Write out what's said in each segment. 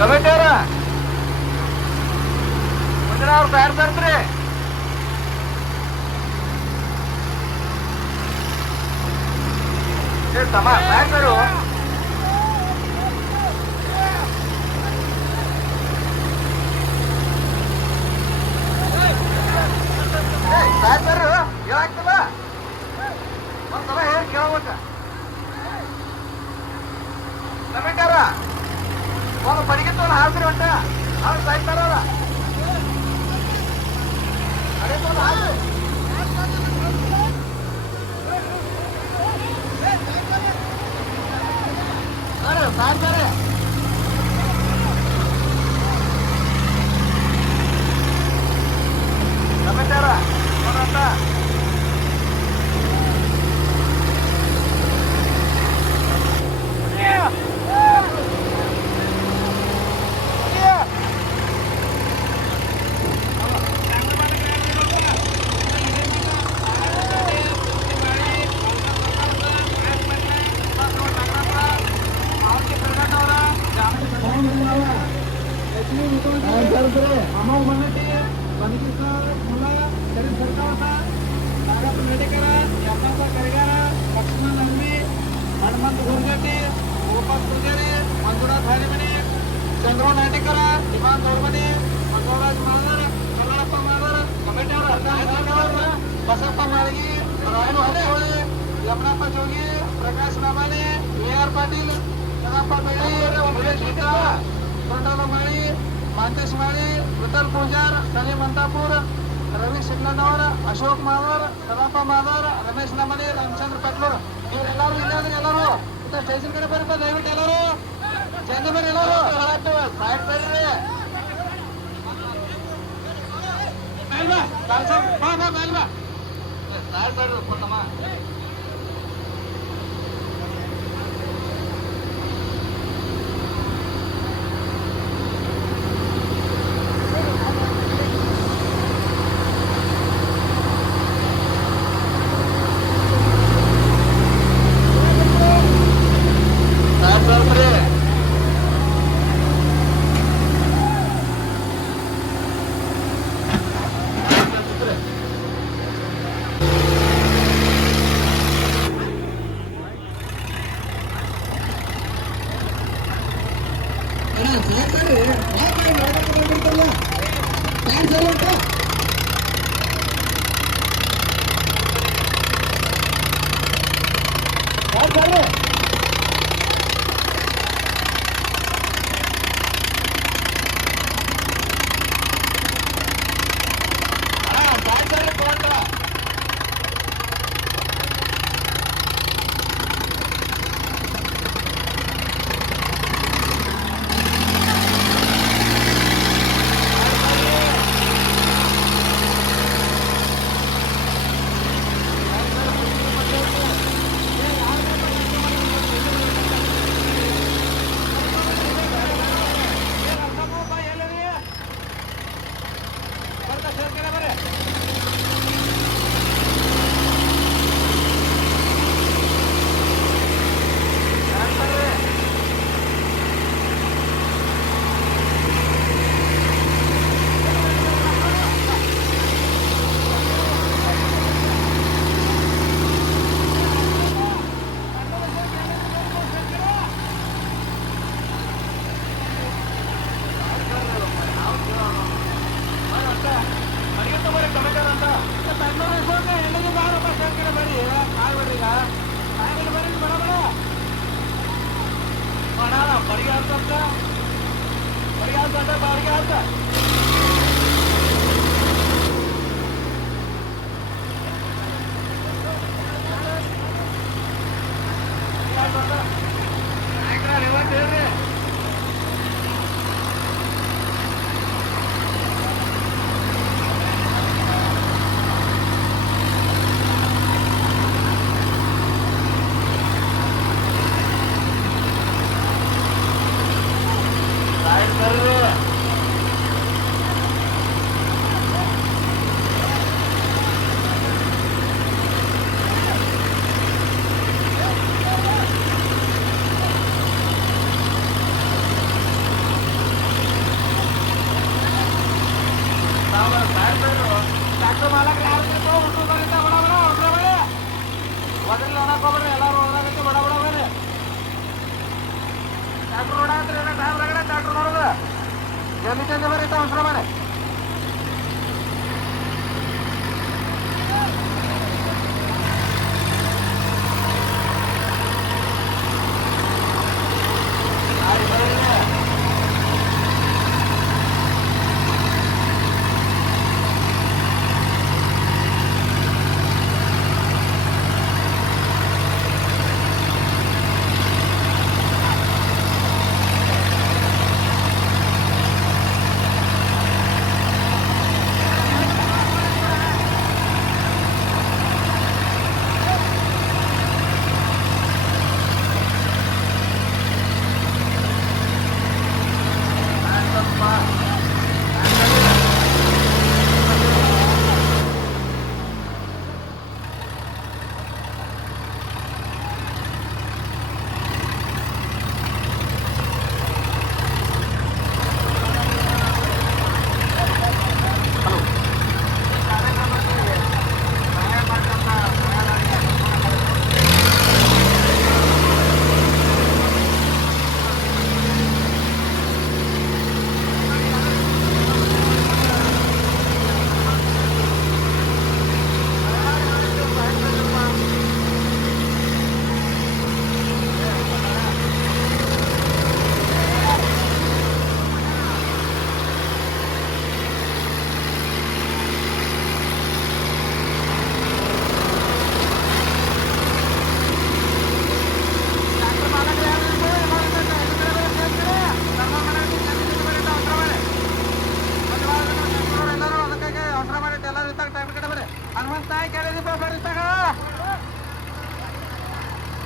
ಕಮಿಟಿಯವ್ರ ಮುಂದಿನ ಅವ್ರು ಬ್ಯಾಡ್ ತರ್ಸ್ರಿ. ತಮ್ಮ ಬ್ಯಾಡ್ ತರು. ಬ್ಯಾಡ್ ತರು ಹೇಳಾಗ್ತಲ್ಲ ಒಂದ್ಸಲ ಹೇಳಿ ಕೇಳ್ಬೇಕ. ಕಮಿಟಿಯವ್ರ ಒಂದು ಪಡಿಗಿತ್ತು ಒಂದು ಹಾಸ್ರಿ ಹೊಂಟ ಅವ್ರು ಸಾಯ್ತಾರಲ್ಲ ಸಾಯ್ತಾರೆ. ಕಮಿಟಿಯವ್ರ ನೋಡಂತ अमोल मराठी, वनकिशोर मुला, शरीफ सरकारचा, नागप नेडेकर, यात्रा करगार, लक्ष्मण नलवी, हनुमंत गुरगटे, गोपाल पुजारी, मंजुनाथ हरिमणे, चंद्रो नाटेकर, इमान दौरमणे, मंगोराज मालर, कल्लाप्पा मालर, कमिटीवर बसप्पा माळगी, रायनो हत्तोळे, यमनाप्पा जोगी, प्रकाश नामाने, AR पाटील, कदप्पा बेळी, महेश मित्रा, तोंडाला माळी, मांतेश माळी, विठ्ठल पूजार, सनी मंतापूर, रवी शिंगणवर, अशोक मावर, कदप्पा मावर, रमेश नामणे, रामचंद्र पेट्लोर ಇವರೆಲ್ಲರೂ ಇದ್ದಾರೆ. ಎಲ್ಲರೂ ಸ್ಟೇಷನ್ ಕಡೆ ಬರ್ರಿ, ದಯವಿಟ್ಟು ಎಲ್ಲರೂ ಚೇಂಜ್ ಬರ್ರಿ. ಎಲ್ಲರೂ ಸೈಡ್ ಬರ್ರಿ. ಸೈಡ್ ಬರ್ರಿ ಕೊಟ್ಟಮ್ಮ. ಟ್ಯಾಕ್ಟರ್ ನೋಡಾತ್ರಿ ಏನೋ ಟೈಮ್ ರಗಡೆ ಟ್ಯಾಕ್ಟರ್ ನೋಡೋದು ಜಲ್ದಿ ಜಲ್ದಿ ಬರೀ ಅವಸರ ಮಾಡಿ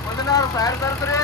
ಮೊದಲಾರು ಫೈರ್ ತರ್ತ್ರಿ